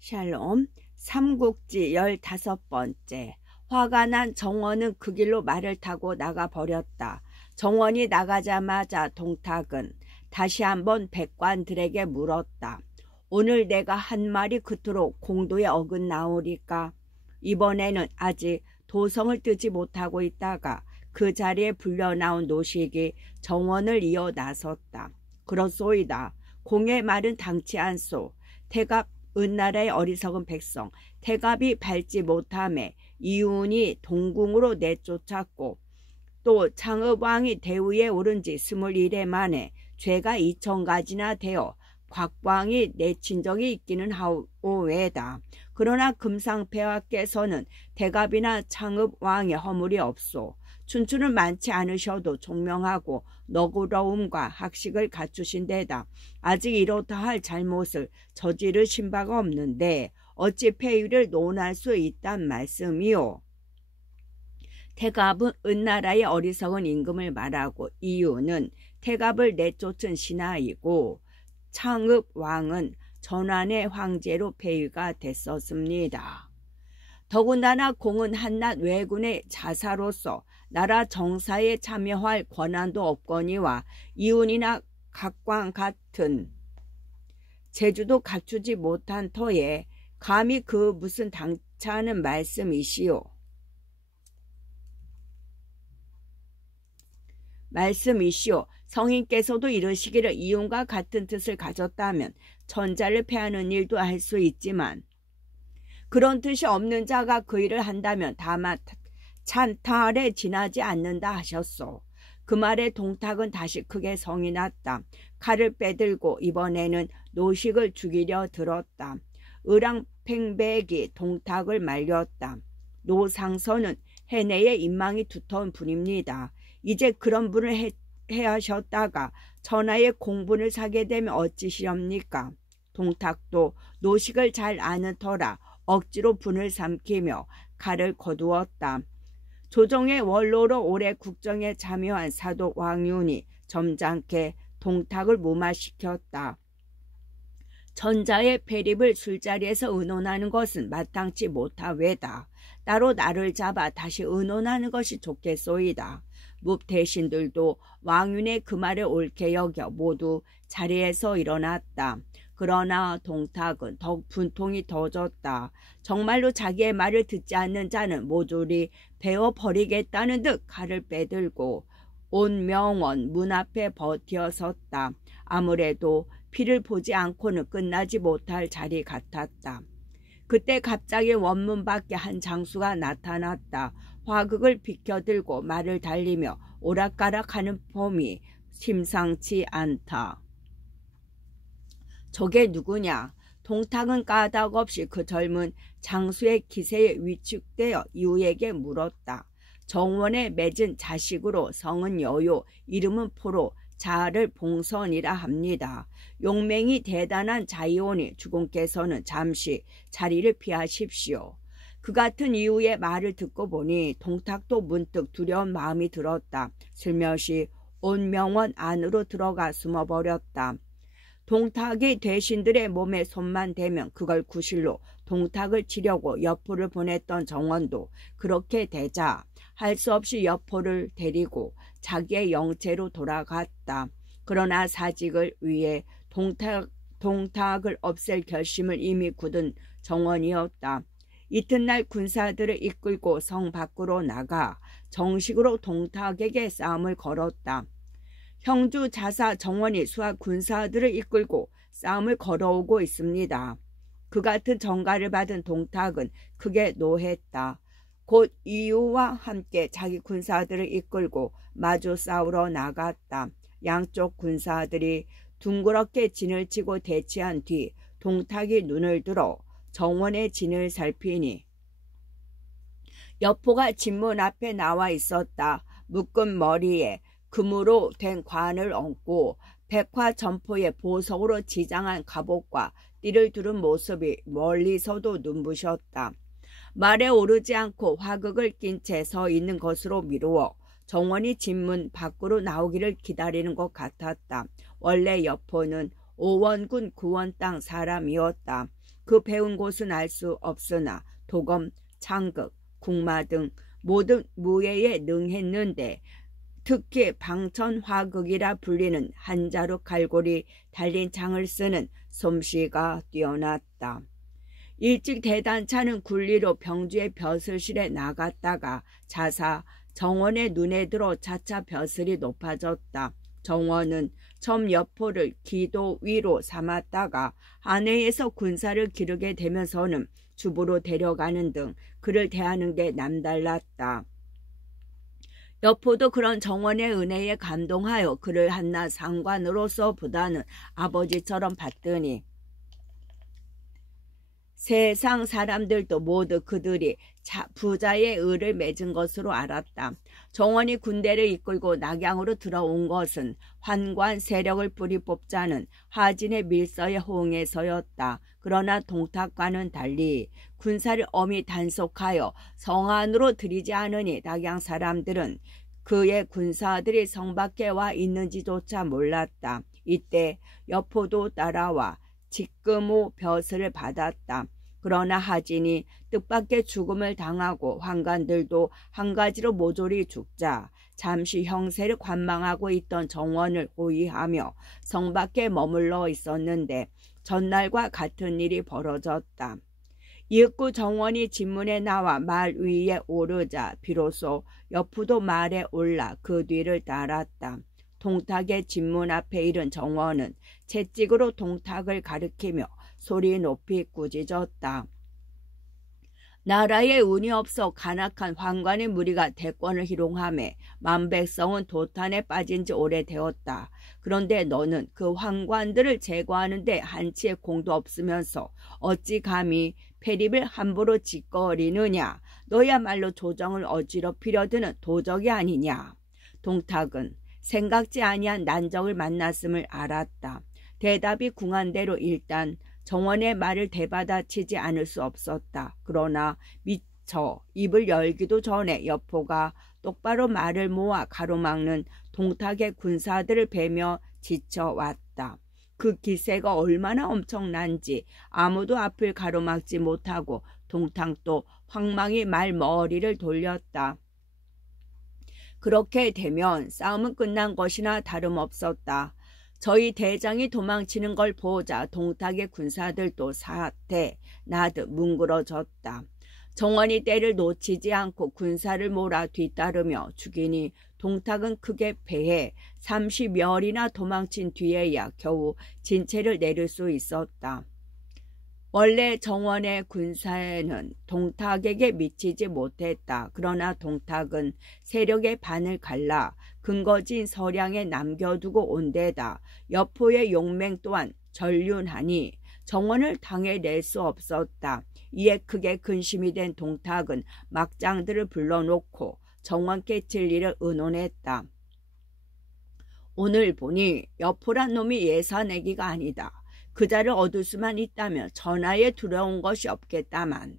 샬롬. 삼국지 15번째. 화가 난 정원은 그 길로 말을 타고 나가버렸다. 정원이 나가자마자 동탁은 다시 한번 백관들에게 물었다. 오늘 내가 한 말이 그토록 공도에 어긋나오리까? 이번에는 아직 도성을 뜨지 못하고 있다가 그 자리에 불려나온 노식이 정원을 이어 나섰다. 그렇소이다. 공의 말은 당치 않소. 태갑 은나라의 어리석은 백성 태갑이 밟지 못함에 이윤이 동궁으로 내쫓았고 또 창읍왕이 대위에 오른 지 21해 만에 죄가 2000가지나 되어 곽왕이 내친 적이 있기는 하오외다. 그러나 금상폐하께서는 태갑이나 창읍왕의 허물이 없소. 춘추는 많지 않으셔도 총명하고 너그러움과 학식을 갖추신 데다 아직 이렇다 할 잘못을 저지르신 바가 없는데 어찌 폐위를 논할 수 있단 말씀이오. 태갑은 은나라의 어리석은 임금을 말하고 이유는 태갑을 내쫓은 신하이고 창읍왕은 전환의 황제로 폐위가 됐었습니다. 더군다나 공은 한낱 왜군의 자사로서 나라 정사에 참여할 권한도 없거니와 이윤이나 각광 같은 재주도 갖추지 못한 터에 감히 그 무슨 당차는 말씀이시오. 성인께서도 이르시기를 이윤과 같은 뜻을 가졌다면 천자를 패하는 일도 할 수 있지만 그런 뜻이 없는 자가 그 일을 한다면 다만 찬탈에 지나지 않는다 하셨소. 그 말에 동탁은 다시 크게 성이 났다. 칼을 빼들고 이번에는 노식을 죽이려 들었다. 의랑팽백이 동탁을 말렸다. 노상선은 해내의 인망이 두터운 분입니다. 이제 그런 분을 해하셨다가 천하의 공분을 사게 되면 어찌시렵니까? 동탁도 노식을 잘 아는 터라 억지로 분을 삼키며 칼을 거두었다. 조정의 원로로 오래 국정에 참여한 사독 왕윤이 점잖게 동탁을 무마시켰다. 전자의 폐립을 술자리에서 의논하는 것은 마땅치 못하외다. 따로 나를 잡아 다시 의논하는 것이 좋겠소이다. 묵대신들도 왕윤의 그 말을 옳게 여겨 모두 자리에서 일어났다. 그러나 동탁은 더욱 분통이 더졌다. 정말로 자기의 말을 듣지 않는 자는 모조리 베어버리겠다는 듯 칼을 빼들고 온 명원 문 앞에 버티어섰다. 아무래도 피를 보지 않고는 끝나지 못할 자리 같았다. 그때 갑자기 원문 밖에 한 장수가 나타났다. 화극을 비켜들고 말을 달리며 오락가락하는 폼이 심상치 않다. 저게 누구냐? 동탁은 까닭없이 그 젊은 장수의 기세에 위축되어 이후에게 물었다. 정원에 맺은 자식으로 성은 여요, 이름은 포로, 자아를 봉선이라 합니다. 용맹이 대단한 자이오니 주공께서는 잠시 자리를 피하십시오. 그 같은 이유의 말을 듣고 보니 동탁도 문득 두려운 마음이 들었다. 슬며시 온 명원 안으로 들어가 숨어버렸다. 동탁이 대신들의 몸에 손만 대면 그걸 구실로 동탁을 치려고 여포를 보냈던 정원도 그렇게 되자 할 수 없이 여포를 데리고 자기의 영체로 돌아갔다. 그러나 사직을 위해 동탁을 없앨 결심을 이미 굳은 정원이었다. 이튿날 군사들을 이끌고 성 밖으로 나가 정식으로 동탁에게 싸움을 걸었다. 형주 자사 정원이 수학 군사들을 이끌고 싸움을 걸어오고 있습니다. 그 같은 전가를 받은 동탁은 크게 노했다. 곧 이유와 함께 자기 군사들을 이끌고 마주 싸우러 나갔다. 양쪽 군사들이 둥그렇게 진을 치고 대치한 뒤 동탁이 눈을 들어 정원의 진을 살피니 여포가 진문 앞에 나와 있었다. 묶은 머리에 금으로 된 관을 얹고 백화 점포의 보석으로 지장한 갑옷과 띠를 두른 모습이 멀리서도 눈부셨다. 말에 오르지 않고 화극을 낀 채 서 있는 것으로 미루어 정원이 진문 밖으로 나오기를 기다리는 것 같았다. 원래 여포는 오원군 구원 땅 사람이었다. 그 배운 곳은 알 수 없으나 도검, 창극, 궁마 등 모든 무예에 능했는데 특히 방천화극이라 불리는 한자로 갈고리 달린 창을 쓰는 솜씨가 뛰어났다. 일찍 대단차는 굴리로 병주의 벼슬실에 나갔다가 자사 정원의 눈에 들어 차차 벼슬이 높아졌다. 정원은 처음 여포를 기도 위로 삼았다가 안해에서 군사를 기르게 되면서는 주부로 데려가는 등 그를 대하는 게 남달랐다. 여포도 그런 정원의 은혜에 감동하여 그를 한낱 상관으로서보다는 아버지처럼 봤더니 세상 사람들도 모두 그들이 부자의 의를 맺은 것으로 알았다. 정원이 군대를 이끌고 낙양으로 들어온 것은 환관 세력을 뿌리 뽑자는 하진의 밀서에 호응해서였다. 그러나 동탁과는 달리 군사를 엄히 단속하여 성 안으로 들이지 않으니 낙양 사람들은 그의 군사들이 성 밖에 와 있는지조차 몰랐다. 이때 여포도 따라와 직금호 벼슬을 받았다. 그러나 하진이 뜻밖의 죽음을 당하고 환관들도 한 가지로 모조리 죽자 잠시 형세를 관망하고 있던 정원을 호위하며 성 밖에 머물러 있었는데 전날과 같은 일이 벌어졌다. 이윽고 정원이 진문에 나와 말 위에 오르자 비로소 여포도 말에 올라 그 뒤를 따랐다. 동탁의 진문 앞에 이른 정원은 채찍으로 동탁을 가리키며 소리 높이 꾸짖었다. 나라에 운이 없어 간악한 환관의 무리가 대권을 희롱하매 만백성은 도탄에 빠진 지 오래되었다. 그런데 너는 그 환관들을 제거하는 데 한치의 공도 없으면서 어찌 감히 패립을 함부로 짓거리느냐. 너야말로 조정을 어지럽히려 드는 도적이 아니냐. 동탁은 생각지 아니한 난적을 만났음을 알았다. 대답이 궁한 대로 일단 정원의 말을 대받아치지 않을 수 없었다. 그러나 미처 입을 열기도 전에 여포가 똑바로 말을 모아 가로막는 동탁의 군사들을 베며 지쳐왔다. 그 기세가 얼마나 엄청난지 아무도 앞을 가로막지 못하고 동탁도 황망히 말머리를 돌렸다. 그렇게 되면 싸움은 끝난 것이나 다름없었다. 저희 대장이 도망치는 걸 보자 동탁의 군사들도 사태 나듯 뭉그러졌다. 정원이 때를 놓치지 않고 군사를 몰아 뒤따르며 죽이니 동탁은 크게 패해 30여리나 도망친 뒤에야 겨우 진체를 내릴 수 있었다. 원래 정원의 군사에는 동탁에게 미치지 못했다. 그러나 동탁은 세력의 반을 갈라 근거진 서량에 남겨두고 온 데다 여포의 용맹 또한 전륜하니 정원을 당해낼 수 없었다. 이에 크게 근심이 된 동탁은 막장들을 불러놓고 정원 깨칠 일을 의논했다. 오늘 보니 여포란 놈이 예사내기가 아니다. 그자를 얻을 수만 있다면 전하에 두려운 것이 없겠다만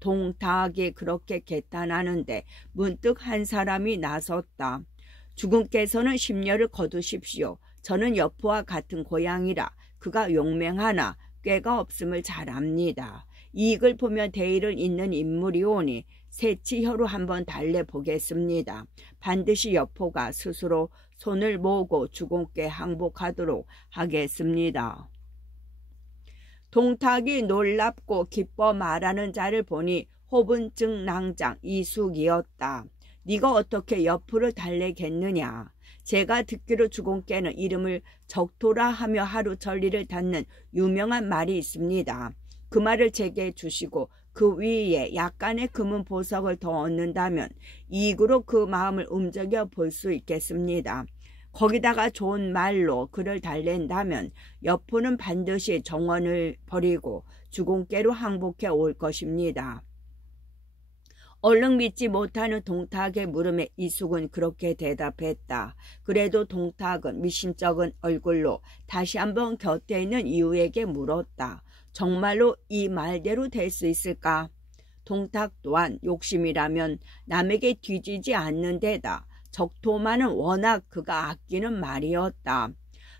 동탁이 그렇게 개탄하는데 문득 한 사람이 나섰다. 주군께서는 심려를 거두십시오. 저는 여포와 같은 고향이라 그가 용맹하나 꾀가 없음을 잘 압니다. 이익을 보면 대의를 잇는 인물이오니 새치혀로 한번 달래보겠습니다. 반드시 여포가 스스로 손을 모으고 주공께 항복하도록 하겠습니다. 동탁이 놀랍고 기뻐 말하는 자를 보니 호분증 낭장 이숙이었다. 네가 어떻게 여포를 달래겠느냐. 제가 듣기로 주공께는 이름을 적토라 하며 하루 전리를 닫는 유명한 말이 있습니다. 그 말을 제게 주시고 그 위에 약간의 금은 보석을 더 얻는다면 이익으로 그 마음을 움직여 볼 수 있겠습니다. 거기다가 좋은 말로 그를 달랜다면 여포는 반드시 정원을 버리고 주공께로 항복해 올 것입니다. 얼른 믿지 못하는 동탁의 물음에 이숙은 그렇게 대답했다. 그래도 동탁은 미심쩍은 얼굴로 다시 한번 곁에 있는 이유에게 물었다. 정말로 이 말대로 될 수 있을까? 동탁 또한 욕심이라면 남에게 뒤지지 않는 데다 적토마는 워낙 그가 아끼는 말이었다.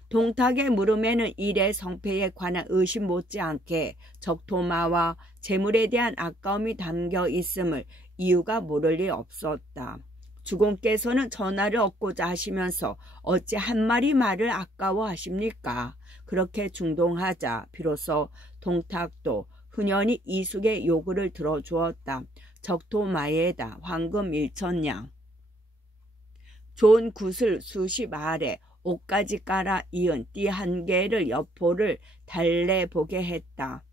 동탁의 물음에는 일의 성패에 관한 의심 못지않게 적토마와 재물에 대한 아까움이 담겨 있음을 이유가 모를 리 없었다. 주공께서는 전하를 얻고자 하시면서 어찌 한 마리 말을 아까워하십니까? 그렇게 중동하자 비로소 동탁도 흔연히 이숙의 요구를 들어주었다. 적토마에다 황금 1,000냥, 좋은 굿을 수십 알에 옷까지 깔아 이은 띠 1개를 여포를 달래보게 했다.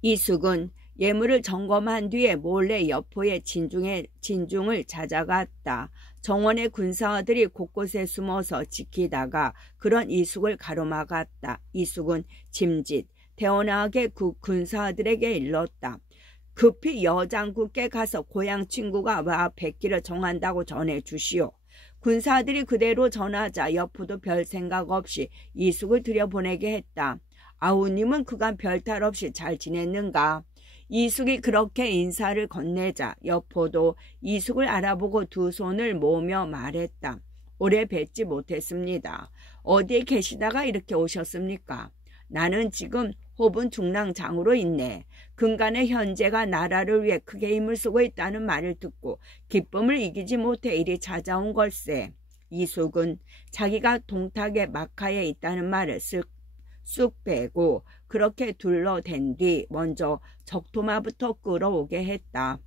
이숙은 예물을 점검한 뒤에 몰래 여포의 진중을 찾아갔다. 정원의 군사들이 곳곳에 숨어서 지키다가 그런 이숙을 가로막았다. 이숙은 짐짓 대원하게 군사들에게 일렀다. 급히 여장국께 가서 고향 친구가 와 뵙기를 정한다고 전해주시오. 군사들이 그대로 전하자 여포도 별 생각 없이 이숙을 들여보내게 했다. 아우님은 그간 별탈 없이 잘 지냈는가? 이숙이 그렇게 인사를 건네자 여포도 이숙을 알아보고 두 손을 모으며 말했다. 오래 뵙지 못했습니다. 어디에 계시다가 이렇게 오셨습니까? 나는 지금 호분 중랑장으로 있네. 근간의 현재가 나라를 위해 크게 힘을 쓰고 있다는 말을 듣고 기쁨을 이기지 못해 이리 찾아온 걸세. 이숙은 자기가 동탁의 마카에 있다는 말을 쑥 빼고 그렇게 둘러댄 뒤 먼저 적토마부터 끌어오게 했다.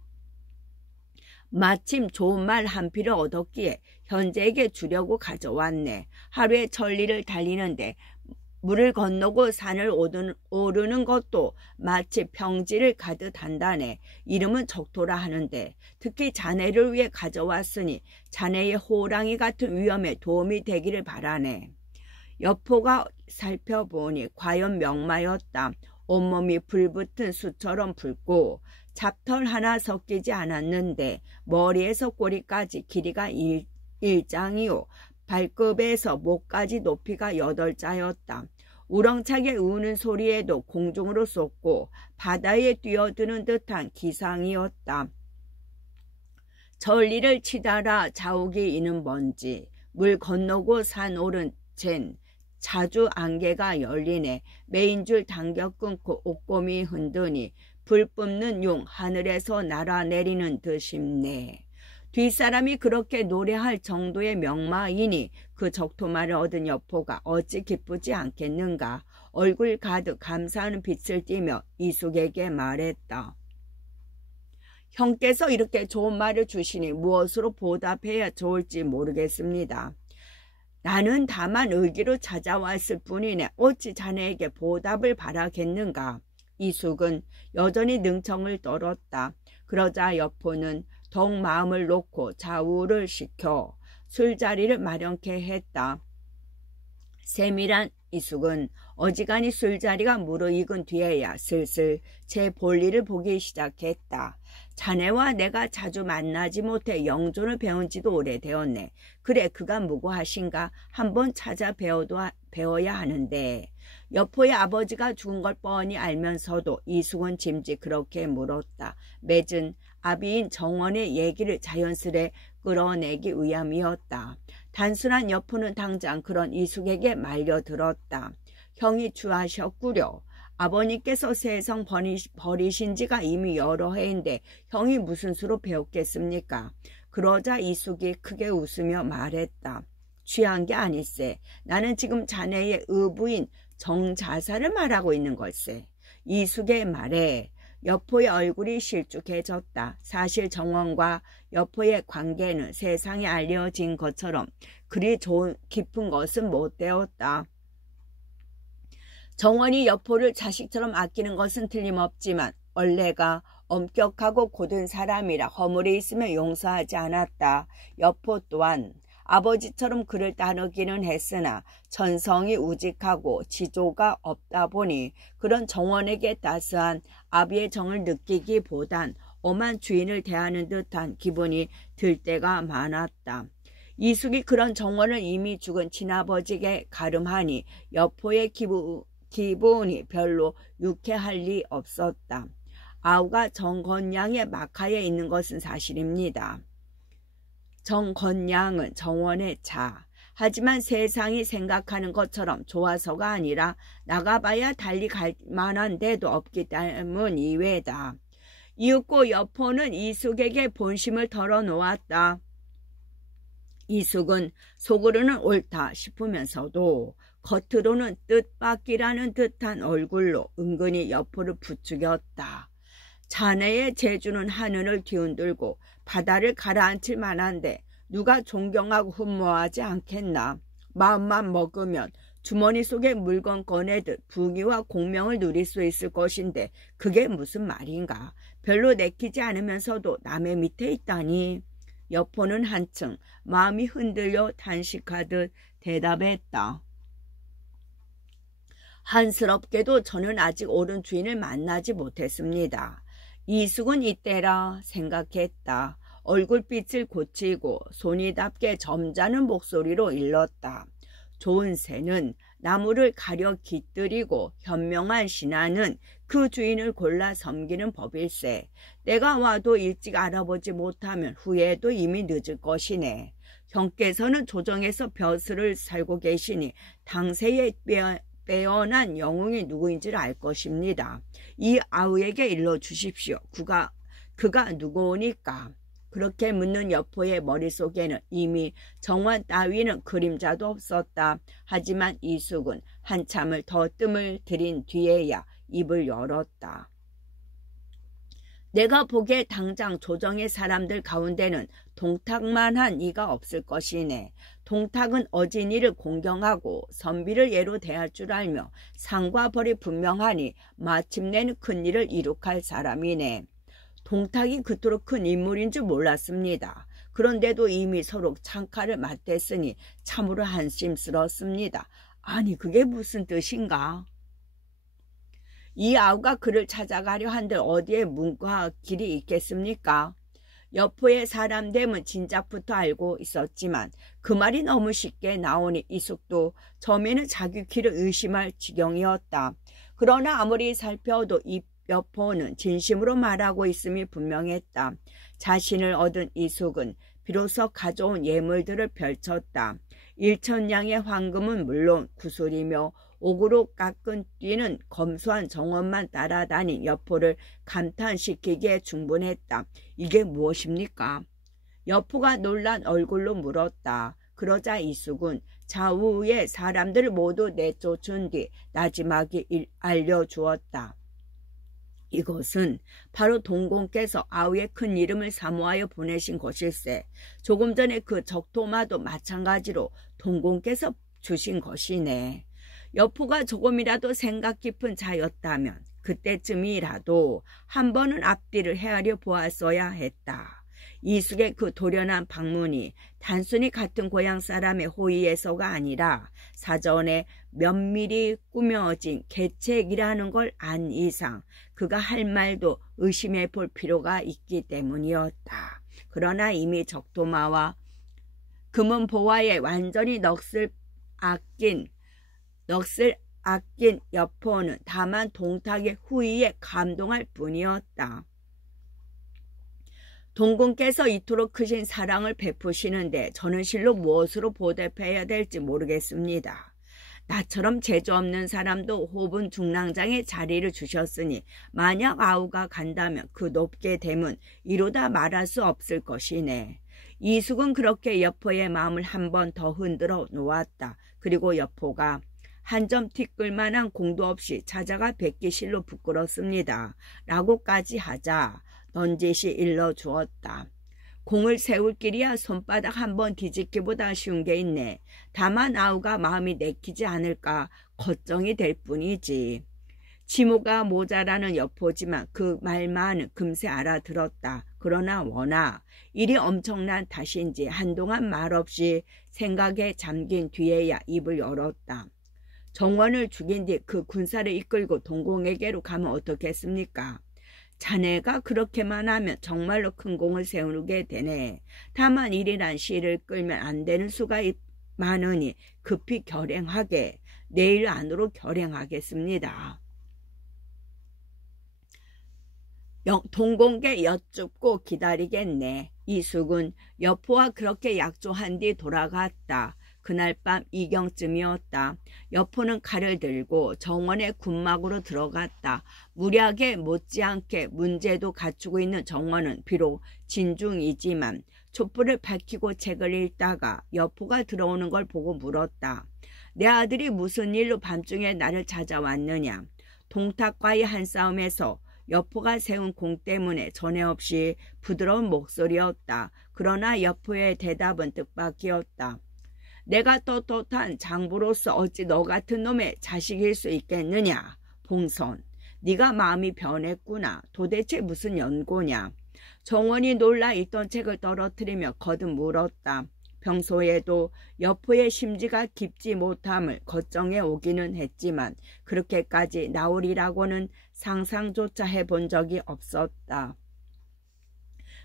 마침 좋은 말 한 피를 얻었기에 현재에게 주려고 가져왔네. 하루에 천리를 달리는데 물을 건너고 산을 오르는 것도 마치 평지를 가듯 한다네. 이름은 적토라 하는데 특히 자네를 위해 가져왔으니 자네의 호랑이 같은 위험에 도움이 되기를 바라네. 여포가 살펴보니 과연 명마였다. 온몸이 불붙은 수처럼 붉고 잡털 하나 섞이지 않았는데 머리에서 꼬리까지 길이가 1장이요. 발급에서 목까지 높이가 8자였다. 우렁차게 우는 소리에도 공중으로 쏟고 바다에 뛰어드는 듯한 기상이었다. 전리를 치달아 자욱이 이는 먼지, 물 건너고 산 오른 젠 자주 안개가 열리네. 메인줄 당겨 끊고 옷곰이 흔드니 불 뿜는 용 하늘에서 날아내리는 듯 싶네. 뒷사람이 그렇게 노래할 정도의 명마이니 그 적토마를 얻은 여포가 어찌 기쁘지 않겠는가. 얼굴 가득 감사하는 빛을 띠며 이숙에게 말했다. 형께서 이렇게 좋은 말을 주시니 무엇으로 보답해야 좋을지 모르겠습니다. 나는 다만 의기로 찾아왔을 뿐이네. 어찌 자네에게 보답을 바라겠는가. 이숙은 여전히 능청을 떨었다. 그러자 여포는 더욱 마음을 놓고 좌우를 시켜 술자리를 마련케 했다. 세밀한 이숙은 어지간히 술자리가 무르익은 뒤에야 슬슬 제 볼일을 보기 시작했다. 자네와 내가 자주 만나지 못해 영존을 배운 지도 오래되었네. 그래, 그간 무고하신가? 한번 찾아 배워야 하는데. 여포의 아버지가 죽은 걸 뻔히 알면서도 이숙은 짐짓 그렇게 물었다. 맺은 아비인 정원의 얘기를 자연스레 끌어내기 위함이었다. 단순한 여포는 당장 그런 이숙에게 말려들었다. 형이 추하셨구려. 아버님께서 세상 버리신 지가 이미 여러 해인데 형이 무슨 수로 배웠겠습니까? 그러자 이숙이 크게 웃으며 말했다. 취한 게 아니세. 나는 지금 자네의 의부인 정자사를 말하고 있는 걸세. 이숙의 말에 여포의 얼굴이 실쭉해졌다. 사실 정원과 여포의 관계는 세상에 알려진 것처럼 그리 깊은 것은 못 되었다. 정원이 여포를 자식처럼 아끼는 것은 틀림없지만 원래가 엄격하고 고든 사람이라 허물이 있으면 용서하지 않았다. 여포 또한 아버지처럼 그를 따르기는 했으나 천성이 우직하고 지조가 없다 보니 그런 정원에게 따스한 아비의 정을 느끼기보단 엄한 주인을 대하는 듯한 기분이 들 때가 많았다. 이숙이 그런 정원을 이미 죽은 친아버지에게 가름하니 여포의 기분이 별로 유쾌할 리 없었다. 아우가 정건양의 마카에 있는 것은 사실입니다. 정건양은 정원의 자, 하지만 세상이 생각하는 것처럼 좋아서가 아니라 나가봐야 달리 갈 만한 데도 없기 때문 이외다. 이윽고 여포는 이숙에게 본심을 털어놓았다. 이숙은 속으로는 옳다 싶으면서도 겉으로는 뜻밖이라는 듯한 얼굴로 은근히 여포를 부추겼다. 자네의 재주는 하늘을 뒤흔들고 바다를 가라앉힐 만한데 누가 존경하고 흠모하지 않겠나. 마음만 먹으면 주머니 속에 물건 꺼내듯 부귀와 공명을 누릴 수 있을 것인데 그게 무슨 말인가. 별로 내키지 않으면서도 남의 밑에 있다니. 여포는 한층 마음이 흔들려 단식하듯 대답했다. 한스럽게도 저는 아직 옳은 주인을 만나지 못했습니다. 이숙은 이때라 생각했다. 얼굴빛을 고치고 손이답게 점잖은 목소리로 일렀다. 좋은 새는 나무를 가려 깃들이고 현명한 신하는 그 주인을 골라 섬기는 법일세. 때가 와도 일찍 알아보지 못하면 후에도 이미 늦을 것이네. 형께서는 조정에서 벼슬을 살고 계시니 당세에 빼어난 영웅이 누구인지를 알 것입니다. 이 아우에게 일러주십시오. 그가 누구오니까? 그렇게 묻는 여포의 머릿속에는 이미 정원 따위는 그림자도 없었다. 하지만 이숙은 한참을 더 뜸을 들인 뒤에야 입을 열었다. 내가 보기에 당장 조정의 사람들 가운데는 동탁만 한 이가 없을 것이네. 동탁은 어진이를 공경하고 선비를 예로 대할 줄 알며 상과 벌이 분명하니 마침내는 큰일을 이룩할 사람이네. 동탁이 그토록 큰 인물인 줄 몰랐습니다. 그런데도 이미 서로 창칼을 맞댔으니 참으로 한심스럽습니다. 아니 그게 무슨 뜻인가? 이 아우가 그를 찾아가려 한들 어디에 문과 길이 있겠습니까? 여포의 사람됨은 진작부터 알고 있었지만 그 말이 너무 쉽게 나오니 이숙도 처음에는 자기 귀를 의심할 지경이었다. 그러나 아무리 살펴도 이 여포는 진심으로 말하고 있음이 분명했다. 자신을 얻은 이숙은 비로소 가져온 예물들을 펼쳤다. 1,000냥의 황금은 물론 구슬이며 옥으로 깎은 띠는 검소한 정원만 따라다닌 여포를 감탄시키기에 충분했다. 이게 무엇입니까? 여포가 놀란 얼굴로 물었다. 그러자 이숙은 좌우의 사람들을 모두 내쫓은 뒤 나지막이 알려주었다. 이것은 바로 동공께서 아우의 큰 이름을 사모하여 보내신 것일세. 조금 전에 그 적토마도 마찬가지로 동공께서 주신 것이네. 여포가 조금이라도 생각 깊은 자였다면 그때쯤이라도 한 번은 앞뒤를 헤아려 보았어야 했다. 이숙의 그 돌연한 방문이 단순히 같은 고향 사람의 호의에서가 아니라 사전에 면밀히 꾸며진 계책이라는 걸 안 이상 그가 할 말도 의심해 볼 필요가 있기 때문이었다. 그러나 이미 적토마와 금은 보화에 완전히 넋을 아낀 여포는 다만 동탁의 후의에 감동할 뿐이었다. 동공께서 이토록 크신 사랑을 베푸시는데 저는 실로 무엇으로 보답해야 될지 모르겠습니다. 나처럼 재주 없는 사람도 호분 중랑장에 자리를 주셨으니 만약 아우가 간다면 그 높게 됨은 이루다 말할 수 없을 것이네. 이숙은 그렇게 여포의 마음을 한 번 더 흔들어 놓았다. 그리고 여포가 한 점 티끌만한 공도 없이 찾아가 뵙기 실로 부끄럽습니다. 라고까지 하자 넌지시 일러주었다. 공을 세울 길이야 손바닥 한 번 뒤집기보다 쉬운 게 있네. 다만 아우가 마음이 내키지 않을까 걱정이 될 뿐이지. 지모가 모자라는 여포지만 그 말만은 금세 알아들었다. 그러나 워낙 일이 엄청난 탓인지 한동안 말없이 생각에 잠긴 뒤에야 입을 열었다. 정원을 죽인 뒤 그 군사를 이끌고 동공에게로 가면 어떻겠습니까? 자네가 그렇게만 하면 정말로 큰 공을 세우게 되네. 다만 일이란 시를 끌면 안 되는 수가 많으니 급히 결행하게 내일 안으로 결행하겠습니다. 동공께 여쭙고 기다리겠네. 이숙은 여포와 그렇게 약조한 뒤 돌아갔다. 그날 밤 이경쯤이었다. 여포는 칼을 들고 정원의 군막으로 들어갔다. 무략에 못지않게 문제도 갖추고 있는 정원은 비록 진중이지만 촛불을 밝히고 책을 읽다가 여포가 들어오는 걸 보고 물었다. 내 아들이 무슨 일로 밤중에 나를 찾아왔느냐. 동탁과의 한 싸움에서 여포가 세운 공 때문에 전에 없이 부드러운 목소리였다. 그러나 여포의 대답은 뜻밖이었다. 내가 떳떳한 장부로서 어찌 너 같은 놈의 자식일 수 있겠느냐. 봉선, 네가 마음이 변했구나. 도대체 무슨 연고냐. 정원이 놀라 있던 책을 떨어뜨리며 거듭 물었다. 평소에도 여포의 심지가 깊지 못함을 걱정해 오기는 했지만 그렇게까지 나오리라고는 상상조차 해본 적이 없었다.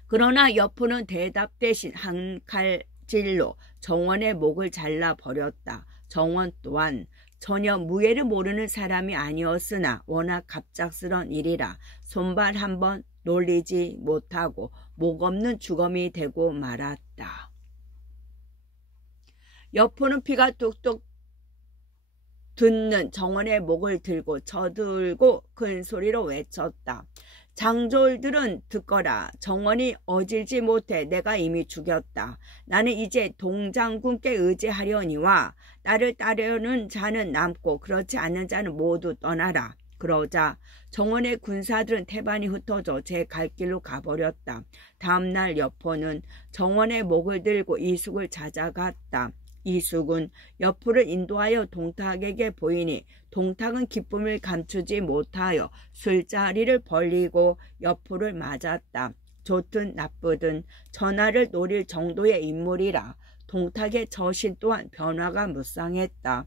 그러나 여포는 대답 대신 한 칼질로 정원의 목을 잘라버렸다. 정원 또한 전혀 무예를 모르는 사람이 아니었으나 워낙 갑작스런 일이라 손발 한번 놀리지 못하고 목 없는 주검이 되고 말았다. 여포는 피가 뚝뚝 듣는 정원의 목을 들고 쳐들고 큰 소리로 외쳤다. 장졸들은 듣거라. 정원이 어질지 못해 내가 이미 죽였다. 나는 이제 동장군께 의지하려니와 나를 따르는 자는 남고 그렇지 않는 자는 모두 떠나라. 그러자 정원의 군사들은 태반이 흩어져 제 갈 길로 가버렸다. 다음날 여포는 정원의 목을 들고 이숙을 찾아갔다. 이숙은 여포를 인도하여 동탁에게 보이니 동탁은 기쁨을 감추지 못하여 술자리를 벌리고 여포를 맞았다. 좋든 나쁘든 전하를 노릴 정도의 인물이라 동탁의 처신 또한 변화가 무쌍했다.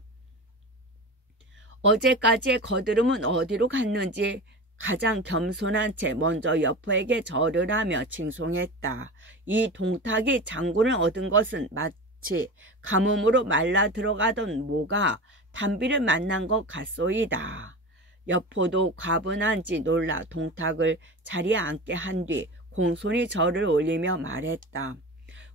어제까지의 거드름은 어디로 갔는지 가장 겸손한 채 먼저 여포에게 절을 하며 칭송했다. 이 동탁이 장군을 얻은 것은 마치 가뭄으로 말라 들어가던 모가 단비를 만난 것 같소이다. 여포도 과분한지 놀라 동탁을 자리에 앉게 한 뒤 공손히 절을 올리며 말했다.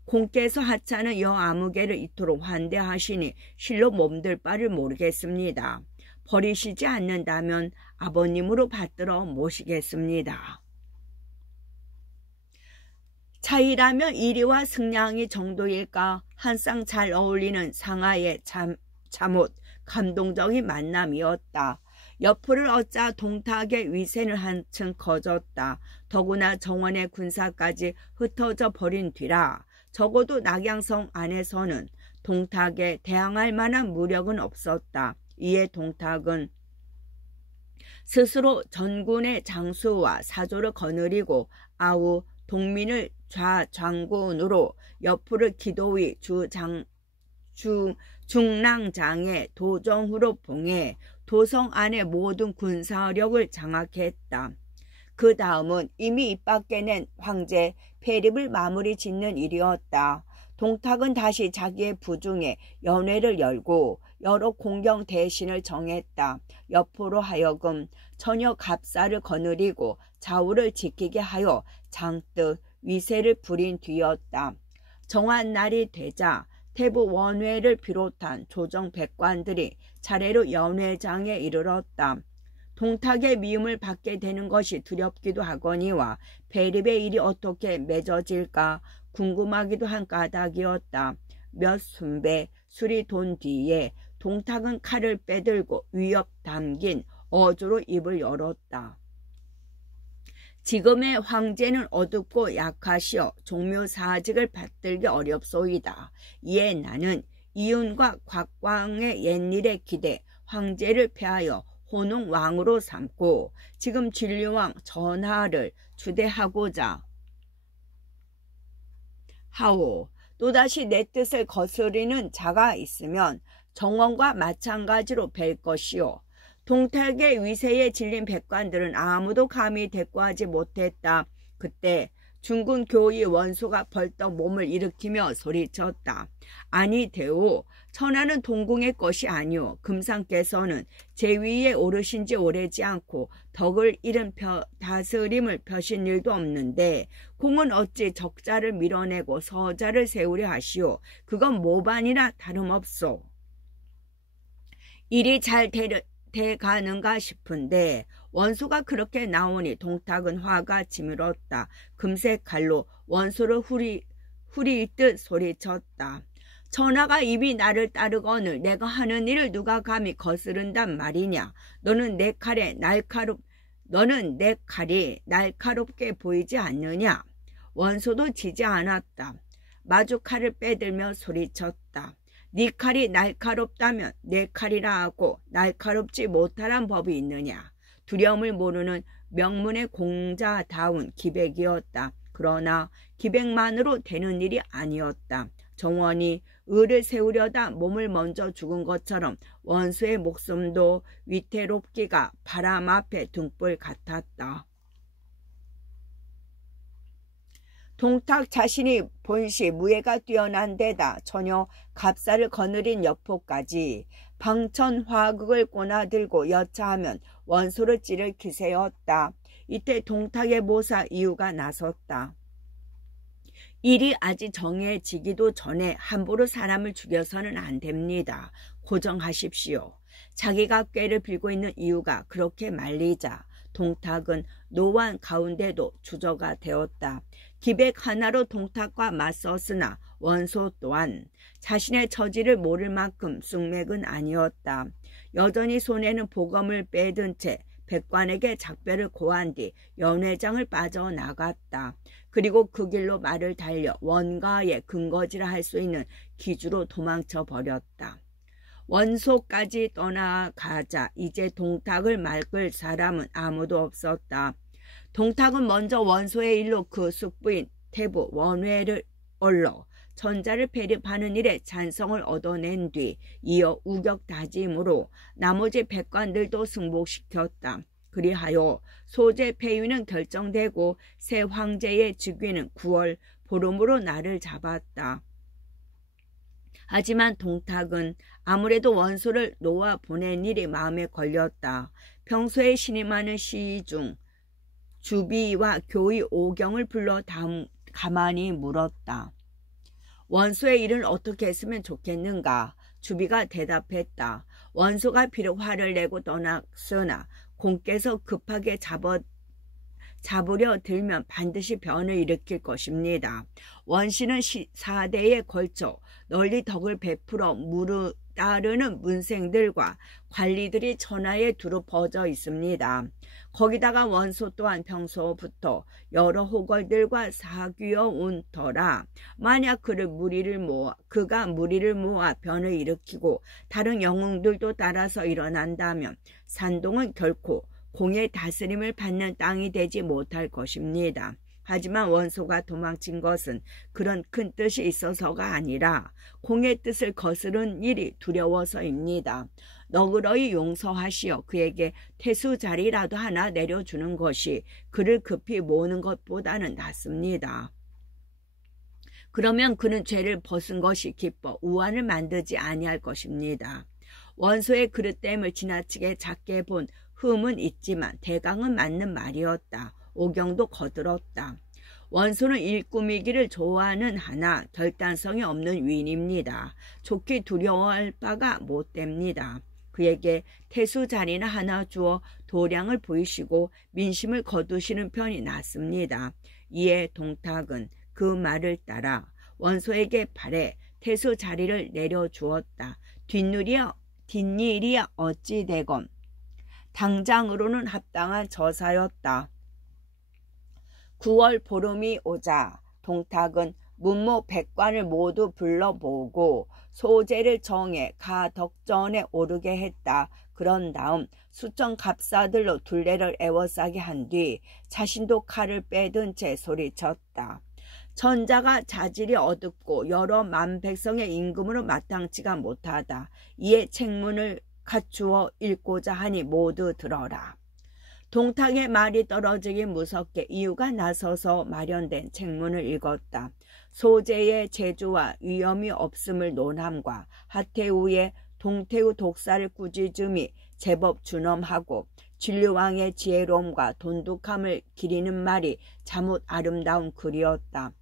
공께서 하찮은 여 아무개를 이토록 환대하시니 실로 몸들 바를 모르겠습니다. 버리시지 않는다면 아버님으로 받들어 모시겠습니다. 차이라면 이리와 승량이 정도일까? 한 쌍 잘 어울리는 상하의 잠옷 감동적인 만남이었다. 여포를 얻자 동탁의 위세는 한층 커졌다. 더구나 정원의 군사까지 흩어져 버린 뒤라 적어도 낙양성 안에서는 동탁에 대항할 만한 무력은 없었다. 이에 동탁은 스스로 전군의 장수와 사조를 거느리고 아우 동민을 좌장군으로 여포를 기도위 중랑장의 도정후로 봉해 도성 안의 모든 군사력을 장악했다. 그 다음은 이미 입 밖에 낸 황제 폐립을 마무리 짓는 일이었다. 동탁은 다시 자기의 부중에 연회를 열고 여러 공경 대신을 정했다. 여포로 하여금 처녀 갑사를 거느리고 좌우를 지키게 하여 장뜻 위세를 부린 뒤였다. 정한 날이 되자 태부 원회를 비롯한 조정 백관들이 차례로 연회장에 이르렀다. 동탁의 미움을 받게 되는 것이 두렵기도 하거니와 폐립의 일이 어떻게 맺어질까 궁금하기도 한 까닭이었다. 몇 순배 술이 돈 뒤에 동탁은 칼을 빼들고 위협 담긴 어조로 입을 열었다. 지금의 황제는 어둡고 약하시어 종묘사직을 받들기 어렵소이다. 이에 나는 이윤과 곽광의 옛일에 기대 황제를 폐하여 호농왕으로 삼고 지금 진류왕 전하를 추대하고자 하오. 또다시 내 뜻을 거스리는 자가 있으면 정원과 마찬가지로 뵐 것이요. 동탁의 위세에 질린 백관들은 아무도 감히 대꾸하지 못했다. 그때 중군 교의 원소가 벌떡 몸을 일으키며 소리쳤다. 아니 대오, 천하는 동궁의 것이 아니오. 금상께서는 제위에 오르신 지 오래지 않고 덕을 잃은 다스림을 펴신 일도 없는데 공은 어찌 적자를 밀어내고 서자를 세우려 하시오. 그건 모반이나 다름없소. 일이 잘 돼가는가 싶은데 원소가 그렇게 나오니 동탁은 화가 치밀었다. 금세 칼로 원소를 후리듯 소리쳤다. 전하가 입이 나를 따르거늘 내가 하는 일을 누가 감히 거스른단 말이냐. 너는 내 칼이 날카롭게 보이지 않느냐. 원소도 지지 않았다. 마주 칼을 빼들며 소리쳤다. 네 칼이 날카롭다면 내 칼이라 하고 날카롭지 못하란 법이 있느냐. 두려움을 모르는 명문의 공자다운 기백이었다. 그러나 기백만으로 되는 일이 아니었다. 정원이 의를 세우려다 몸을 먼저 죽은 것처럼 원수의 목숨도 위태롭기가 바람 앞에 등불 같았다. 동탁 자신이 본시 무예가 뛰어난 데다 전혀 갑사를 거느린 역포까지 방천화극을 꼬나들고 여차하면 원소를 찌를 기세였다. 이때 동탁의 모사 이유가 나섰다. 일이 아직 정해지기도 전에 함부로 사람을 죽여서는 안 됩니다. 고정하십시오. 자기가 꾀를 빌고 있는 이유가 그렇게 말리자 동탁은 노환 가운데도 주저가 되었다. 기백 하나로 동탁과 맞섰으나 원소 또한 자신의 처지를 모를 만큼 쑥맥은 아니었다. 여전히 손에는 보검을 빼든 채 백관에게 작별을 고한 뒤 연회장을 빠져나갔다. 그리고 그 길로 말을 달려 원가의 근거지라 할 수 있는 기주로 도망쳐 버렸다. 원소까지 떠나가자 이제 동탁을 막을 사람은 아무도 없었다. 동탁은 먼저 원소의 일로 그 숙부인 태부 원회를 얼러 전자를 배립하는 일에 찬성을 얻어낸 뒤 이어 우격다짐으로 나머지 백관들도 승복시켰다. 그리하여 소재 폐위는 결정되고 새 황제의 즉위는 9월 보름으로 날을 잡았다. 하지만 동탁은 아무래도 원소를 놓아 보낸 일이 마음에 걸렸다. 평소에 신임하는 시의 중 주비와 교의 오경을 불러 가만히 물었다. 원소의 일을 어떻게 했으면 좋겠는가? 주비가 대답했다. 원소가 비록 화를 내고 떠났으나 공께서 급하게 잡으려 들면 반드시 변을 일으킬 것입니다. 원시는 4대에 걸쳐 널리 덕을 베풀어 따르는 문생들과 관리들이 천하에 두루 퍼져 있습니다. 거기다가 원소 또한 평소부터 여러 호걸들과 사귀어 온 터라 만약 그가 무리를 모아 변을 일으키고 다른 영웅들도 따라서 일어난다면 산동은 결코 공의 다스림을 받는 땅이 되지 못할 것입니다. 하지만 원소가 도망친 것은 그런 큰 뜻이 있어서가 아니라 공의 뜻을 거스른 일이 두려워서입니다. 너그러이 용서하시어 그에게 태수 자리라도 하나 내려주는 것이 그를 급히 모으는 것보다는 낫습니다. 그러면 그는 죄를 벗은 것이 기뻐 우환을 만들지 아니할 것입니다. 원소의 그릇됨을 지나치게 작게 본 흠은 있지만 대강은 맞는 말이었다. 오경도 거들었다. 원소는 일 꾸미기를 좋아하는 하나 결단성이 없는 위인입니다. 좋게 두려워할 바가 못됩니다. 그에게 태수 자리나 하나 주어 도량을 보이시고 민심을 거두시는 편이 낫습니다. 이에 동탁은 그 말을 따라 원소에게 발에 태수 자리를 내려주었다. 뒷일이야 어찌 되건 당장으로는 합당한 저사였다. 9월 보름이 오자 동탁은 문무 백관을 모두 불러보고 소재를 정해 가덕전에 오르게 했다. 그런 다음 수천 갑사들로 둘레를 에워싸게 한 뒤 자신도 칼을 빼든 채 소리쳤다. 전자가 자질이 어둡고 여러 만 백성의 임금으로 마땅치가 못하다. 이에 책문을 갖추어 읽고자 하니 모두 들어라. 동탁의 말이 떨어지기 무섭게 이유가 나서서 마련된 책문을 읽었다. 소재의 재주와 위험이 없음을 논함과 하태우의 동태우 독사를 꾸짖음이 제법 준엄하고 진류왕의 지혜로움과 돈독함을 기리는 말이 자못 아름다운 글이었다.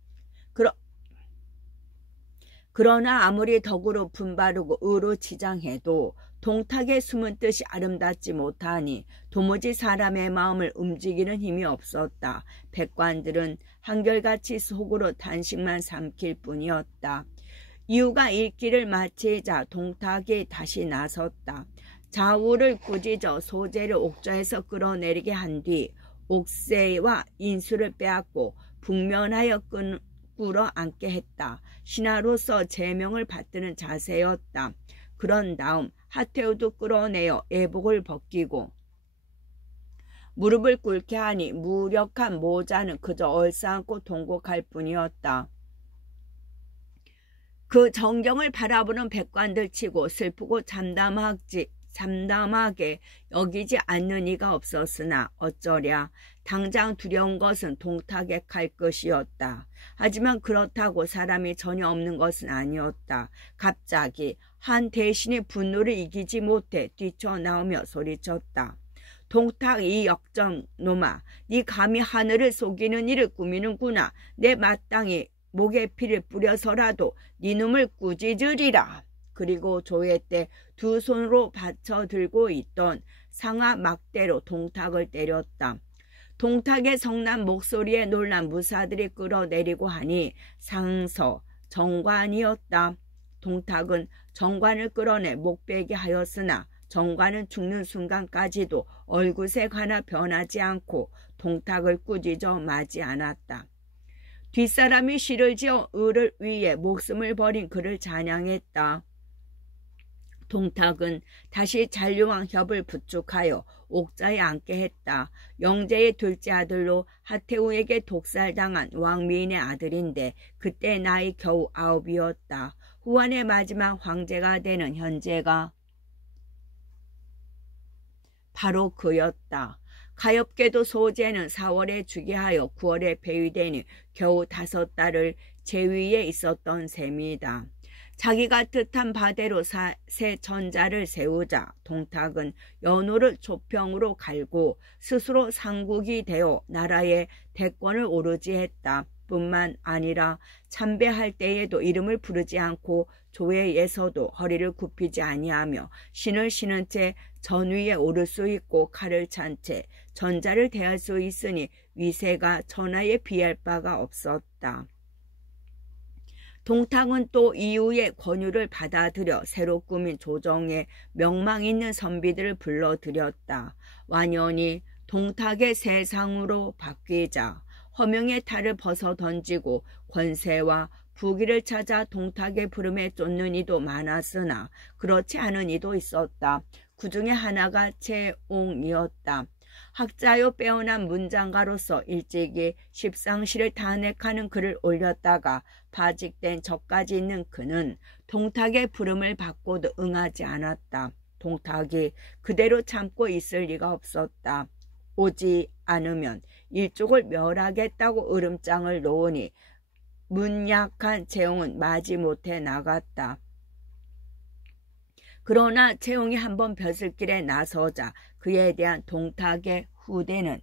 그러나 아무리 덕으로 분바르고 의로 지장해도 동탁의 숨은 뜻이 아름답지 못하니 도무지 사람의 마음을 움직이는 힘이 없었다. 백관들은 한결같이 속으로 탄식만 삼킬 뿐이었다. 이유가 읽기를 마치자 동탁이 다시 나섰다. 좌우를 꾸짖어 소재를 옥좌에서 끌어내리게 한 뒤 옥새와 인수를 빼앗고 북면하여 꿇어 앉게 했다. 신하로서 제명을 받드는 자세였다. 그런 다음 하태우도 끌어내어 애복을 벗기고 무릎을 꿇게 하니 무력한 모자는 그저 얼싸안고 통곡할 뿐이었다. 그 정경을 바라보는 백관들 치고 슬프고 참담하게 여기지 않는 이가 없었으나 어쩌랴 당장 두려운 것은 동탁의 칼끝이었다. 하지만 그렇다고 사람이 전혀 없는 것은 아니었다. 갑자기 한 대신이 분노를 이기지 못해 뛰쳐나오며 소리쳤다. 동탁 이 역정놈아, 네 감히 하늘을 속이는 일을 꾸미는구나. 내 마땅히 목에 피를 뿌려서라도 네 놈을 꾸짖으리라. 그리고 조회 때 두 손으로 받쳐 들고 있던 상아 막대로 동탁을 때렸다. 동탁의 성난 목소리에 놀란 무사들이 끌어내리고 하니 상서 정관이었다. 동탁은 정관을 끌어내 목베게 하였으나 정관은 죽는 순간까지도 얼굴색 하나 변하지 않고 동탁을 꾸짖어 마지 않았다. 뒷사람이 시를 지어 을을 위해 목숨을 버린 그를 찬양했다. 동탁은 다시 잔류왕 협을 부축하여 옥자에 앉게 했다. 영제의 둘째 아들로 하태우에게 독살당한 왕미인의 아들인데 그때 나이 겨우 9이었다. 후한의 마지막 황제가 되는 현재가 바로 그였다. 가엾게도 소재는 4월에 즉위하여 9월에 폐위되니 겨우 5달을 재위에 있었던 셈이다. 자기가 뜻한 바대로 새 전자를 세우자 동탁은 연호를 조평으로 갈고 스스로 상국이 되어 나라의 대권을 오르지 했다. 뿐만 아니라 참배할 때에도 이름을 부르지 않고 조회에서도 허리를 굽히지 아니하며 신을 신은 채 전위에 오를 수 있고 칼을 찬 채 전자를 대할 수 있으니 위세가 천하에 비할 바가 없었다. 동탁은 또 이후의 권유를 받아들여 새로 꾸민 조정에 명망 있는 선비들을 불러들였다. 완연히 동탁의 세상으로 바뀌자 허명의 탈을 벗어 던지고 권세와 부귀를 찾아 동탁의 부름에 쫓는 이도 많았으나 그렇지 않은 이도 있었다. 그 중에 하나가 채옹이었다. 학자요 빼어난 문장가로서 일찍이 십상시를 탄핵하는 글을 올렸다가 파직된 적까지 있는 그는 동탁의 부름을 받고도 응하지 않았다. 동탁이 그대로 참고 있을 리가 없었다. 오지 않으면 일족을 멸하겠다고 으름장을 놓으니 문약한 채용은 마지못해 나갔다. 그러나 채용이 한번 벼슬길에 나서자 그에 대한 동탁의 후대는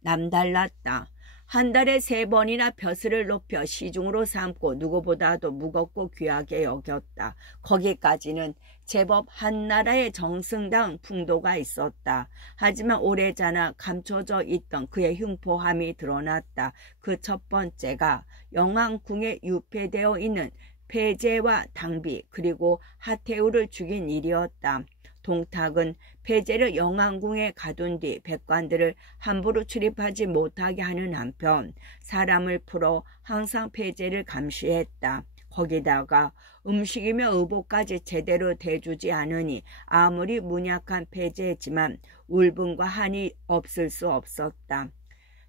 남달랐다. 한 달에 3번이나 벼슬을 높여 시중으로 삼고 누구보다도 무겁고 귀하게 여겼다. 거기까지는 제법 한나라의 정승다운 풍도가 있었다. 하지만 오래전에 감춰져 있던 그의 흉포함이 드러났다. 그 첫 번째가 영왕궁에 유폐되어 있는 폐제와 당비 그리고 하태우를 죽인 일이었다. 동탁은 폐제를 영왕궁에 가둔 뒤 백관들을 함부로 출입하지 못하게 하는 한편 사람을 풀어 항상 폐제를 감시했다. 거기다가 음식이며 의복까지 제대로 대주지 않으니 아무리 문약한 폐제지만 울분과 한이 없을 수 없었다.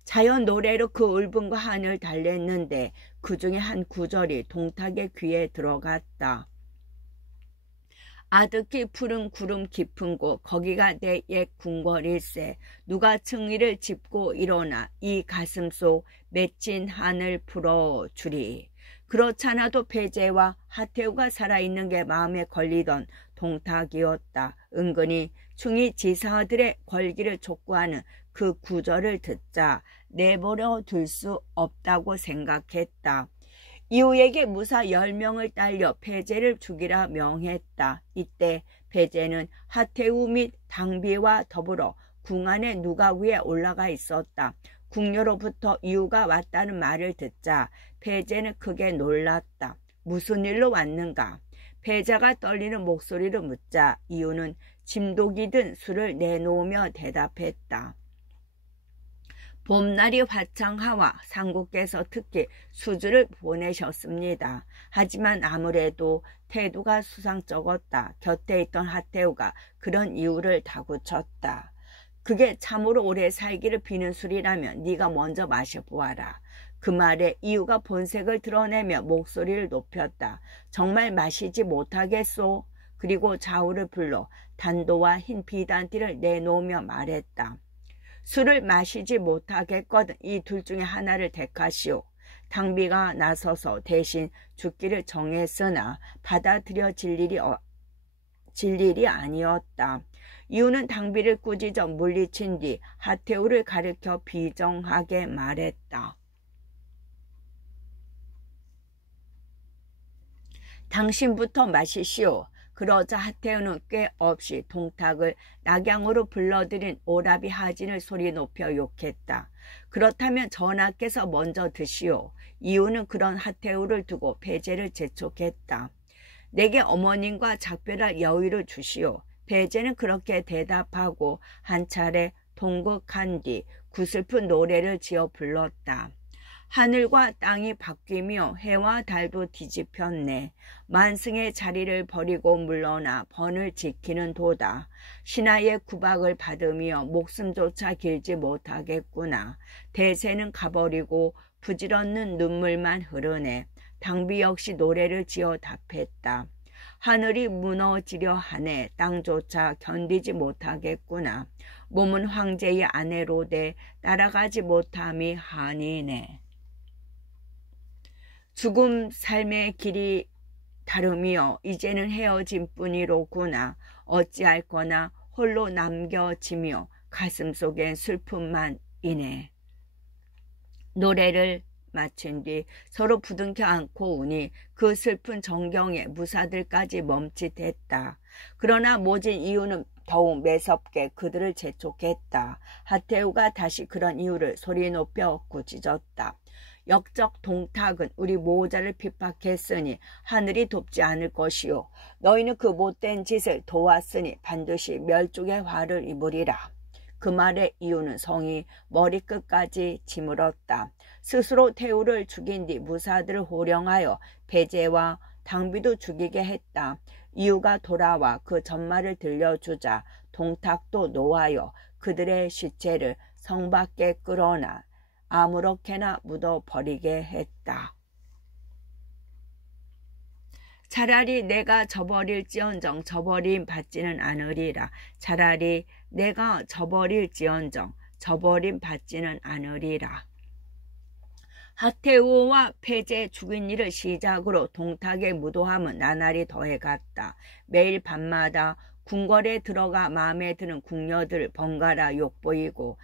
자연 노래로 그 울분과 한을 달랬는데 그 중에 한 구절이 동탁의 귀에 들어갔다. 아득히 푸른 구름 깊은 곳 거기가 내 옛 궁궐일세. 누가 승리를 짚고 일어나 이 가슴 속 맺힌 한을 풀어주리. 그렇잖아도 배제와 하태우가 살아있는 게 마음에 걸리던 동탁이었다. 은근히 충이 지사들의 걸기를 촉구하는 그 구절을 듣자 내버려 둘 수 없다고 생각했다. 이후에게 무사 10명을 딸려 배제를 죽이라 명했다. 이때 배제는 하태우 및 당비와 더불어 궁 안의 누가구에 올라가 있었다. 궁녀로부터 이유가 왔다는 말을 듣자 배제는 크게 놀랐다. 무슨 일로 왔는가? 배자가 떨리는 목소리로 묻자 이유는 짐독이 든 술을 내놓으며 대답했다. 봄날이 화창하와 상국께서 특히 수주를 보내셨습니다. 하지만 아무래도 태도가 수상쩍었다. 곁에 있던 하태우가 그런 이유를 다구쳤다. 그게 참으로 오래 살기를 비는 술이라면 네가 먼저 마셔보아라. 그 말에 이유가 본색을 드러내며 목소리를 높였다. 정말 마시지 못하겠소? 그리고 좌우를 불러 단도와 흰 비단티를 내놓으며 말했다. 술을 마시지 못하겠거든 이 둘 중에 하나를 택하시오. 당비가 나서서 대신 죽기를 정했으나 받아들여질 일이 아니었다. 이유는 당비를 꾸짖어 물리친 뒤 하태우를 가리켜 비정하게 말했다. 당신부터 마시시오. 그러자 하태우는 꽤 없이 동탁을 낙양으로 불러들인 오라비 하진을 소리 높여 욕했다. 그렇다면 전하께서 먼저 드시오. 이유는 그런 하태우를 두고 배제를 재촉했다. 내게 어머님과 작별할 여유를 주시오. 배제는 그렇게 대답하고 한 차례 동극한 뒤 구슬픈 노래를 지어 불렀다. 하늘과 땅이 바뀌며 해와 달도 뒤집혔네. 만승의 자리를 버리고 물러나 번을 지키는 도다. 신하의 구박을 받으며 목숨조차 길지 못하겠구나. 대세는 가버리고 부질없는 눈물만 흐르네. 당비 역시 노래를 지어 답했다. 하늘이 무너지려 하네. 땅조차 견디지 못하겠구나. 몸은 황제의 아내로 돼 따라가지 못함이 한이네. 죽음 삶의 길이 다름이여 이제는 헤어진 뿐이로구나. 어찌할 거나 홀로 남겨지며 가슴속엔 슬픔만이네. 노래를 마친 뒤 서로 부둥켜 안고 우니 그 슬픈 정경에 무사들까지 멈칫했다. 그러나 모진 이유는 더욱 매섭게 그들을 재촉했다. 하태우가 다시 그런 이유를 소리 높여 꾸짖었다. 역적 동탁은 우리 모자를 핍박했으니 하늘이 돕지 않을 것이요. 너희는 그 못된 짓을 도왔으니 반드시 멸족의 화를 입으리라. 그 말의 이유는 성이 머리끝까지 짓물었다. 스스로 태우를 죽인 뒤 무사들을 호령하여 배제와 당비도 죽이게 했다. 이유가 돌아와 그 전말을 들려주자 동탁도 노하여 그들의 시체를 성 밖에 끌어나 아무렇게나 묻어버리게 했다. 차라리 내가 저버릴지언정 저버림 받지는 않으리라. 차라리 내가 저버릴지언정 저버림 받지는 않으리라. 하태우와 배제 죽인 일을 시작으로 동탁의 무도함은 나날이 더해갔다. 매일 밤마다 궁궐에 들어가 마음에 드는 궁녀들을 번갈아 욕보이고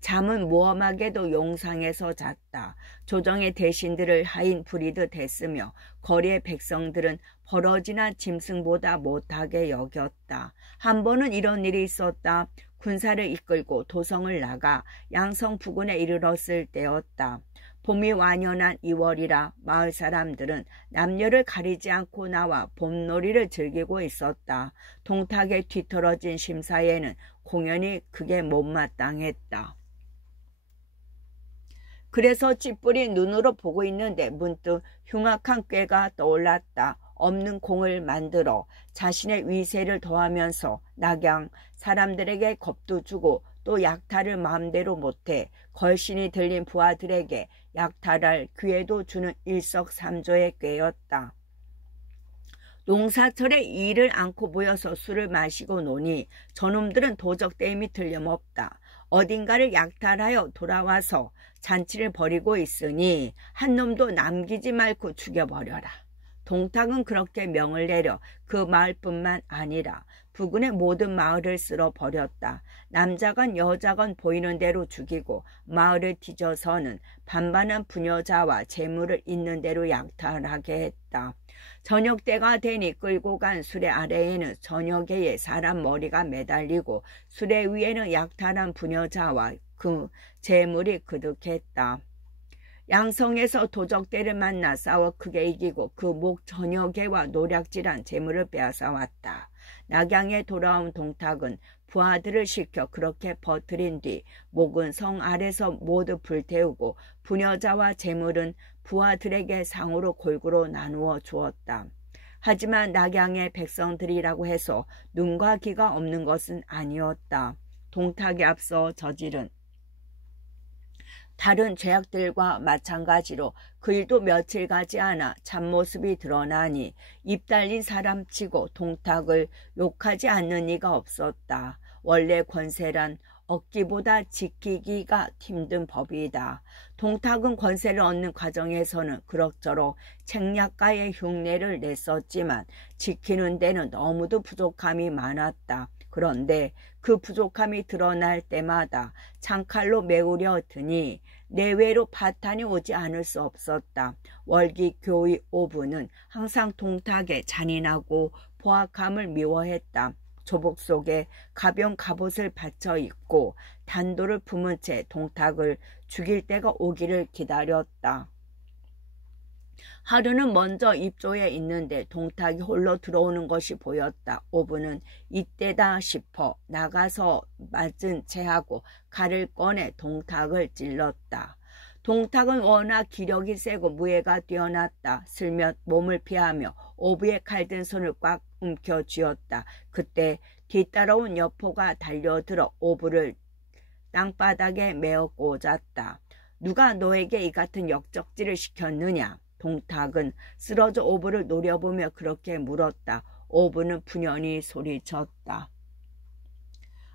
잠은 모험하게도 용상에서 잤다. 조정의 대신들을 하인 부리듯 했으며 거리의 백성들은 버러지나 짐승보다 못하게 여겼다. 한 번은 이런 일이 있었다. 군사를 이끌고 도성을 나가 양성 부근에 이르렀을 때였다. 봄이 완연한 2월이라 마을 사람들은 남녀를 가리지 않고 나와 봄놀이를 즐기고 있었다. 동탁에 뒤떨어진 심사에는 공연이 크게 못마땅했다. 그래서 찌뿌린 눈으로 보고 있는데 문득 흉악한 꾀가 떠올랐다. 없는 공을 만들어 자신의 위세를 더하면서 낙양 사람들에게 겁도 주고 또 약탈을 마음대로 못해 걸신이 들린 부하들에게 약탈할 기회도 주는 일석삼조의 꾀였다. 농사철에 일을 않고 모여서 술을 마시고 노니 저놈들은 도적대임이 틀림없다. 어딘가를 약탈하여 돌아와서 잔치를 벌이고 있으니 한 놈도 남기지 말고 죽여버려라. 동탁은 그렇게 명을 내려 그 마을뿐만 아니라 부근의 모든 마을을 쓸어버렸다. 남자건 여자건 보이는 대로 죽이고 마을을 뒤져서는 반반한 부녀자와 재물을 있는 대로 약탈하게 했다. 저녁 때가 되니 끌고 간 수레 아래에는 저녁 개의 사람 머리가 매달리고 수레 위에는 약탈한 부녀자와 그 재물이 그득했다. 양성에서 도적대를 만나 싸워 크게 이기고 그 목 저녁개와 노략질한 재물을 빼앗아왔다. 낙양에 돌아온 동탁은 부하들을 시켜 그렇게 버트린 뒤 목은 성 아래서 모두 불태우고 부녀자와 재물은 부하들에게 상으로 골고루 나누어 주었다. 하지만 낙양의 백성들이라고 해서 눈과 귀가 없는 것은 아니었다. 동탁에 앞서 저지른 다른 죄악들과 마찬가지로 그 일도 며칠 가지 않아 참모습이 드러나니 입 달린 사람치고 동탁을 욕하지 않는 이가 없었다. 원래 권세란 얻기보다 지키기가 힘든 법이다. 동탁은 권세를 얻는 과정에서는 그럭저럭 책략가의 흉내를 냈었지만 지키는 데는 너무도 부족함이 많았다. 그런데 그 부족함이 드러날 때마다 창칼로 메우려 드니 내외로 파탄이 오지 않을 수 없었다. 월기 교의 오부는 항상 동탁의 잔인하고 포악함을 미워했다. 조복 속에 가벼운 갑옷을 받쳐 입고 단도를 품은 채 동탁을 죽일 때가 오기를 기다렸다. 하루는 먼저 입조에 있는데 동탁이 홀로 들어오는 것이 보였다. 오부는 이때다 싶어 나가서 맞은 채하고 칼을 꺼내 동탁을 찔렀다. 동탁은 워낙 기력이 세고 무예가 뛰어났다. 슬며시 몸을 피하며 오부의 칼든 손을 꽉 움켜 쥐었다. 그때 뒤따라온 여포가 달려들어 오부를 땅바닥에 메어 꽂았다. 누가 너에게 이 같은 역적질을 시켰느냐? 동탁은 쓰러져 오부를 노려보며 그렇게 물었다. 오부는 분연히 소리쳤다.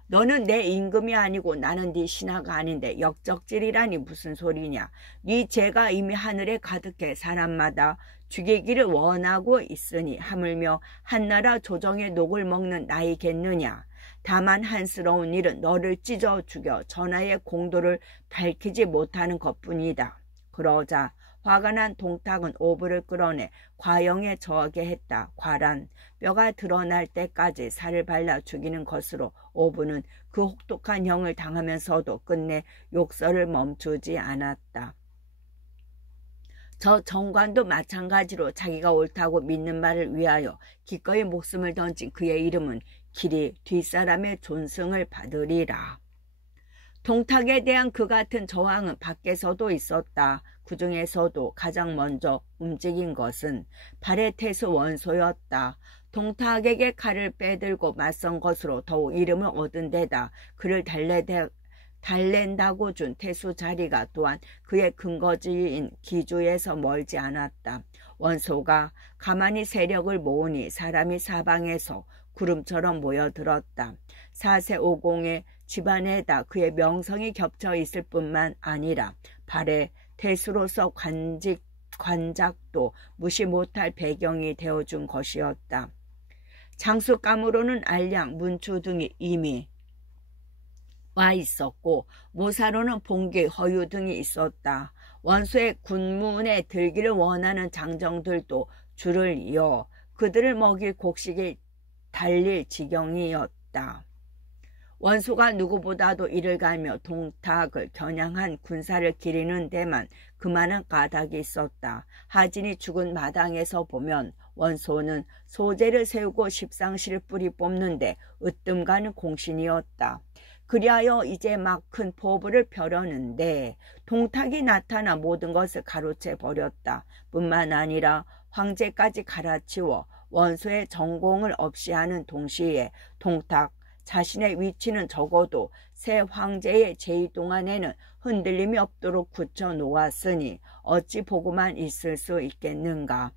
너는 내 임금이 아니고 나는 네 신하가 아닌데 역적질이라니 무슨 소리냐. 네 죄가 이미 하늘에 가득해 사람마다 죽이기를 원하고 있으니 하물며 한나라 조정의 녹을 먹는 나이겠느냐. 다만 한스러운 일은 너를 찢어 죽여 전하의 공도를 밝히지 못하는 것뿐이다. 그러자 화가 난 동탁은 오부를 끌어내 과영에 저하게 했다. 과란 뼈가 드러날 때까지 살을 발라 죽이는 것으로 오부는 그 혹독한 형을 당하면서도 끝내 욕설을 멈추지 않았다. 저 정관도 마찬가지로 자기가 옳다고 믿는 말을 위하여 기꺼이 목숨을 던진 그의 이름은 길이 뒷사람의 존승을 받으리라. 동탁에 대한 그 같은 저항은 밖에서도 있었다. 그 중에서도 가장 먼저 움직인 것은 발해 태수 원소였다. 동탁에게 칼을 빼들고 맞선 것으로 더욱 이름을 얻은 데다 그를 달랜다고 준 태수 자리가 또한 그의 근거지인 기주에서 멀지 않았다. 원소가 가만히 세력을 모으니 사람이 사방에서 구름처럼 모여들었다. 사세오공의 집안에다 그의 명성이 겹쳐 있을 뿐만 아니라 발에 태수로서 관작도 무시 못할 배경이 되어준 것이었다. 장수감으로는 알량, 문추 등이 이미 와 있었고 모사로는 봉기, 허유 등이 있었다. 원수의 군문에 들기를 원하는 장정들도 줄을 이어 그들을 먹일 곡식이 달릴 지경이었다. 원소가 누구보다도 이를 갈며 동탁을 겨냥한 군사를 기리는 데만 그만한 까닭이 있었다. 하진이 죽은 마당에서 보면 원소는 소재를 세우고 십상시를 뿌리 뽑는데 으뜸 가는 공신이었다. 그리하여 이제 막 큰 포부를 펴려는데 동탁이 나타나 모든 것을 가로채 버렸다. 뿐만 아니라 황제까지 갈아치워 원소의 전공을 없이 하는 동시에 동탁 자신의 위치는 적어도 새 황제의 제위 동안에는 흔들림이 없도록 굳혀 놓았으니 어찌 보고만 있을 수 있겠는가.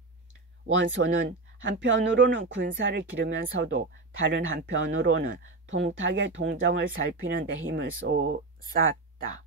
원소는 한편으로는 군사를 기르면서도 다른 한편으로는 동탁의 동정을 살피는 데 힘을 쏟았다.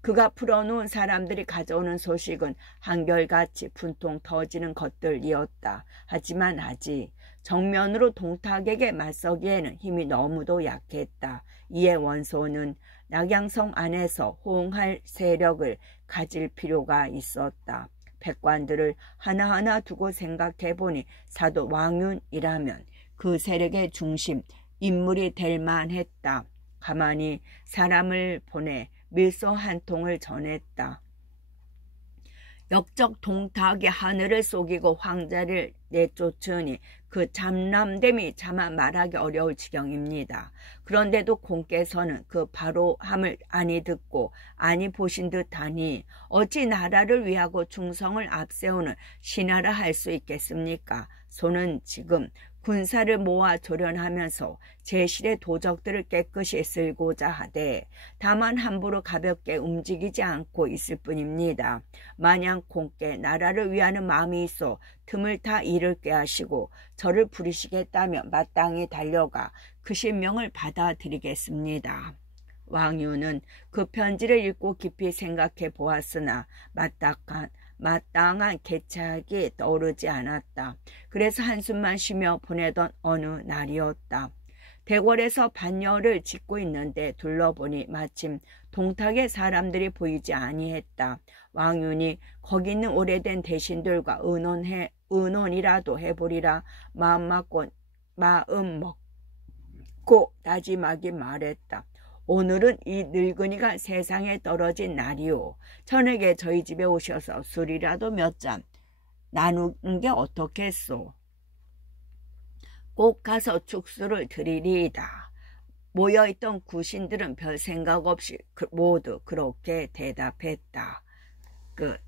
그가 풀어놓은 사람들이 가져오는 소식은 한결같이 분통 터지는 것들이었다. 하지만 아직 정면으로 동탁에게 맞서기에는 힘이 너무도 약했다. 이에 원소는 낙양성 안에서 호응할 세력을 가질 필요가 있었다. 백관들을 하나하나 두고 생각해보니 사도 왕윤이라면 그 세력의 중심 인물이 될 만했다. 가만히 사람을 보내 밀소 한 통을 전했다. 역적 동탁이 하늘을 속이고 황제를 내쫓으니 그 참람됨이 차마 말하기 어려울 지경입니다. 그런데도 공께서는 그 바로함을 아니 듣고 아니 보신 듯하니 어찌 나라를 위하고 충성을 앞세우는 신하라 할 수 있겠습니까? 소는 지금 군사를 모아 조련하면서 제실의 도적들을 깨끗이 쓸고자 하되 다만 함부로 가볍게 움직이지 않고 있을 뿐입니다. 마냥 공께 나라를 위하는 마음이 있어 틈을 타 일을 꾀하시고 저를 부리시겠다면 마땅히 달려가 그 신명을 받아들이겠습니다. 왕유는 그 편지를 읽고 깊이 생각해 보았으나 마땅한 개착이 떠오르지 않았다. 그래서 한숨만 쉬며 보내던 어느 날이었다. 대궐에서 반열을 짓고 있는데 둘러보니 마침 동탁의 사람들이 보이지 아니했다. 왕윤이 거기 있는 오래된 대신들과 의논이라도 해보리라 마음 먹고 다짐하긴 말했다. 오늘은 이 늙은이가 세상에 떨어진 날이오. 저녁에 저희 집에 오셔서 술이라도 몇 잔 나누는 게 어떻겠소? 꼭 가서 축수를 드리리이다. 모여있던 구신들은 별 생각 없이 모두 그렇게 대답했다. 끝.